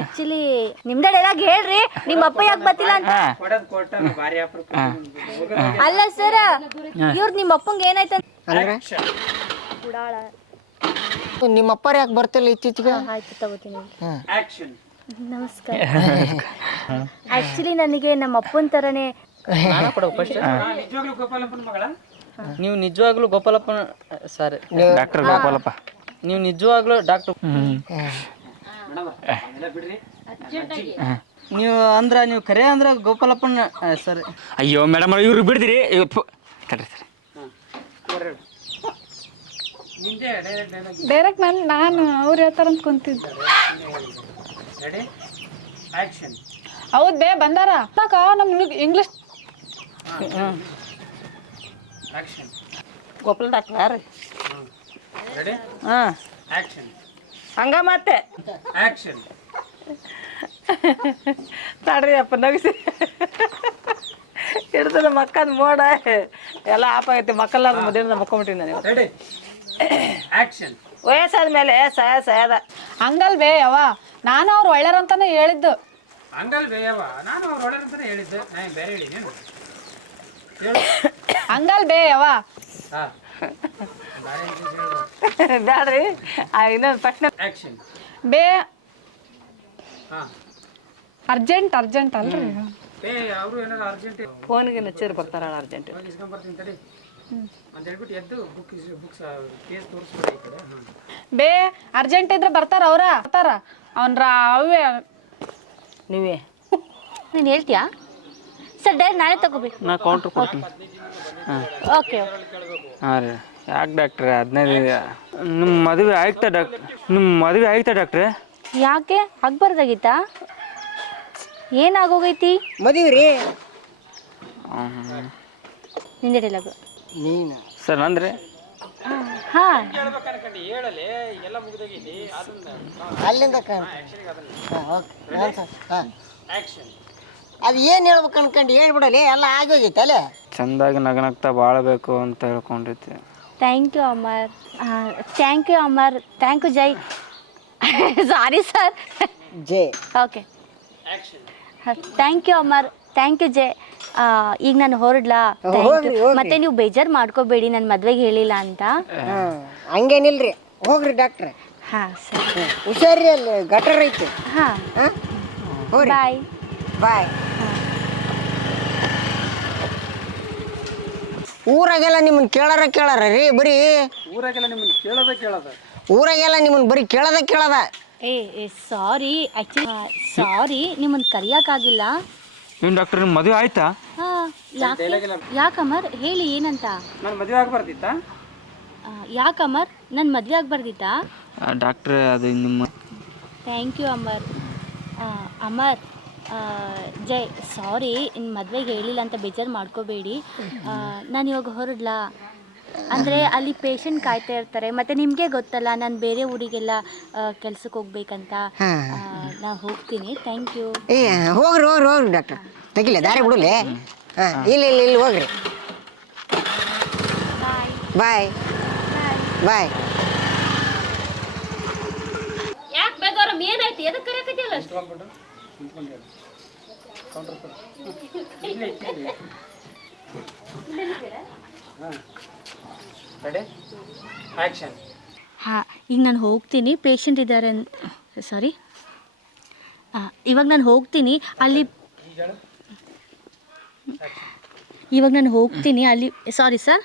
Actually ನಿಮ್ದ dialogue ಹೇಳ್ರಿ, ನಿಮ್ಮ ಅಪ್ಪ ಯಾಕೆ ಬರ್ತಿಲ್ಲ ಅಂತ. ಅಲ್ಲ ಸರ್, ಇವ್ರದ್ ನಿಮ್ಮ ಅಪ್ಪಂಗೆ ಏನಾಯ್ತು ಗುಡಾಳ. ನಿಮ್ಮ ಅಪ್ಪ ಯಾಕೆ ಬರ್ತಿಲ್ಲ ಇತ್ತೀಚೆಗೆ? ಆಯ್ತು ತಗೋತೀನಿ. ನಮಸ್ಕಾರ. ಆಕ್ಚುಲಿ ನನಗೆ ನಮ್ಮ ಅಪ್ಪನ ತರನೇ. ನೀವು ನಿಜವಾಗ್ಲೂ ಗೋಪಾಲಪ್ಪ ಸಾರಿ ಡಾಕ್ಟರ್ ಗೋಪಾಲಪ್ಪ, ನೀವು ನಿಜವಾಗ್ಲೂ ಡಾಕ್ಟರ್ ನೀವು ನೀವು ಕರೆ ಅಂದ್ರೆ ಗೋಪಾಲಪ್ಪನ ಸರಿ. ಅಯ್ಯೋ ಮೇಡಮ್ ಇವ್ರು ಬಿಡ್ದಿರಿ. ತಡ್ರಿ ಸರ್, ಡೈರೆಕ್ಟ್ ನಾನು ಅವ್ರು ಹೇಳ್ತಾರಂತ ಕುಂತಿದ್ದೆ. ಹೌದ್ ಬೇ ಬಂದಾರ ಸಾಕ ನಮ್ಗೆ ಇಂಗ್ಲಿಷ್. ಗೋಪಾಲ ಡಾಕ್ಟರ್ ಯಾರು? ಹಾಂ ಹಂಗ ಮತ್ತೆ ತಡ್ರಿ ಅಪ್ಪ ನಗಿಸಿ ಹಿಡ್ದದ ಮಕ್ಕದ ಮೋಡ ಎಲ್ಲ ಆಫ್ ಆಗೈತಿ. ಮಕ್ಕಳಾರ್ದು ಮಧ್ಯಾಹ್ನದ ಮಕ್ಕೊಂಬಿಟ್ಟಿನಿ ನಾನು. ವಯಸ್ಸಾದ್ಮೇಲೆ ಸಯದ ಹಂಗಲ್ ಬೇ ಯವ್ವ, ನಾನು ಅವ್ರು ಒಳ್ಳೆಯರಂತಾನೆ ಹೇಳಿದ್ದು. ಹಂಗಲ್ ಬೇಯವ್ವ, ನಾನು ಅವ್ರು ಒಳ್ಳೆಯರಂತಾನೆ ಹೇಳಿದ್ದೆ, ನಾನು ಬೇರೆ ಹೇಳಿದ್ದೇನು? ಹಂಗಲ್ ಬೇ ಯವ್ವ. ಬ್ಯಾಡ್ರಿ ಇನ್ನೊಂದು ತಕ್ಷಣ ಬೇ ಅರ್ಜೆಂಟ್ ಅಲ್ರಿ. ಅವರು ಏನಾರು ಅರ್ಜೆಂಟ್ ಫೋನ್ಗೆ ನಚ್ಚರ್ ಬರ್ತಾರ ಅರ್ಜೆಂಟ್ ಇಸ್ಕೊಂಬರ್ತೀನಿ ತಡಿ ಅಂತ ಹೇಳ್ಬಿಟ್ಟು ಎದ್ದು ಬುಕ್ಸ್ ಕೇಸ್ ತೋರಿಸ್ಬಿಡಿ ಈ ಕಡೆ. ಬೇ ಅರ್ಜೆಂಟ್ ಇದ್ರೆ ಬರ್ತಾರ ಅವನ್ರ ಅವೇ ನೀವೇ ನೀನು ಹೇಳ್ತೀಯಾ ಸರ್? ಡೈರೆಕ್ಟ್ ನಾಳೆ ತಗೋಬೇಕು. ನಾ ಕೌಂಟ್ರ್ ಕೊಡ್ತೀನಿ. ಓಕೆ. ಹಾಂ ರೀ. ಯಾಕೆ ಡಾಕ್ಟ್ರೆ 15 ನಿಮ್ಮ ಮದುವೆ ಆಯ್ತಾ ಡಾಕ್ಟ್ರೆ? ಯಾಕೆ ಆಗ್ಬಾರ್ದಾಗಿತ್ತಾ? ಏನಾಗೋಗೈತಿ? ಮದುವೆ ರೀ ನಿಂದೆ ಡೈಲಾಗು ನೀನು ಸರ್ ಅಂದ್ರೆ ಹಾಂ ಹೇಳಲೆ ಎಲ್ಲ ಮುಗಿದೋಗಿದ್ದಿ ಅಲ್ಲಿಂದ ಅದು ಏನು ಹೇಳ್ಬೇಕು ಅನ್ಕೊಂಡು ಹೇಳ್ಬಿಡಲಿ, ಎಲ್ಲ ಆಗೋಗೈತೆ ಅಲ್ಲೇ. ಚೆಂದಾಗಿ ನಗನಗ್ತಾ ಬಾಳಬೇಕು ಅಂತ ಹೇಳ್ಕೊಂಡಿದ್ದೆ. Thank you Amar. Thank you Jai. Sorry sir. Jai. Okay. Thank you Amar, thank you Jai. ಈಗ ನಾನು ಹೊರಡ್ಲಾ? ಮತ್ತೆ ನೀವು ಬೇಜಾರು ಮಾಡ್ಕೋಬೇಡಿ, ನನ್ನ ಮದ್ವೆಗೆ ಹೇಳಿಲ್ಲ ಅಂತ. ಹಂಗೇನಿಲ್ರಿ, ಹೋಗ್ರಿ ಡಾಕ್ಟ್ರೆ. ಹಾಂ ಸರಿ. ಹುಷಾರಿ, ಅಲ್ಲಿ ಗಟರ್ ಐತೆ. ಹಾಂ ಬಾಯ್ ಬಾಯ್. ಊರಾಗೆಲ್ಲ ನಿಮ್ಮನ್ನ ಕೇಳಾರ ರೀ ಬರೀ. ಊರಾಗೆಲ್ಲ ನಿಮ್ಮನ್ನ ಊರಾಗೆಲ್ಲ ನಿಮ್ಮನ್ನ ಬರೀ ಕೇಳದ. ಏ ಸಾರಿ, ಆ್ಯಕ್ಚುಲಿ ಸಾರಿ, ನಿಮ್ಮನ್ನು ಕರೆಯೋಕ್ಕಾಗಿಲ್ಲ. ಏನು ಡಾಕ್ಟರ್ ನಿಮ್ಮ ಮದುವೆ ಆಯ್ತಾ? ಹಾಂ ಯಾಕಮರ್ ಹೇಳಿ ಏನಂತ? ನಾನು ಮದುವೆ ಆಗಬಾರ್ದಿತ್ತಾ? ಯಾಕಮರ್ ನನ್ನ ಮದುವೆ ಆಗಬಾರ್ದಿತ್ತಾ? ಡಾಕ್ಟ್ರೆ ಅದು ನಿಮ್ಮ. Thank you Amar. Amar Jai sorry, ಇನ್ನು ಮದುವೆಗೆ ಹೇಳಿಲ್ಲ ಅಂತ ಬೇಜಾರು ಮಾಡ್ಕೋಬೇಡಿ. ನಾನು ಇವಾಗ ಹೊರಡ್ಲಾ? ಅಂದರೆ ಅಲ್ಲಿ ಪೇಷಂಟ್ ಕಾಯ್ತಾ ಇರ್ತಾರೆ, ಮತ್ತು ನಿಮಗೆ ಗೊತ್ತಲ್ಲ ನಾನು ಬೇರೆ ಊರಿಗೆಲ್ಲ ಕೆಲ್ಸಕ್ಕೆ ಹೋಗ್ಬೇಕಂತ. ನಾನು ಹೋಗ್ತೀನಿ. Thank you. ಹೋಗ್ರಿ ಡಾಕ್ಟರ್, ತೆಗಿಲ್ಲ ದಾರಿ ಬಿಡಲಿ. ಇಲ್ಲಿ ಹೋಗ್ರಿ. ಬಾಯ್. ಯಾಕೆ ಬೇಗವ್ರ ಏನಾಯ್ತು? ಎದಕ್ಕೆ ಕರೆಯಕತ್ತಿಲ್ಲ? ಹಾಂ ಈಗ ನಾನು ಹೋಗ್ತೀನಿ, ಪೇಷಂಟ್ ಇದ್ದಾರೆ ಸಾರಿ. ಇವಾಗ ನಾನು ಹೋಗ್ತೀನಿ ಅಲ್ಲಿ ಸಾರಿ ಸರ್.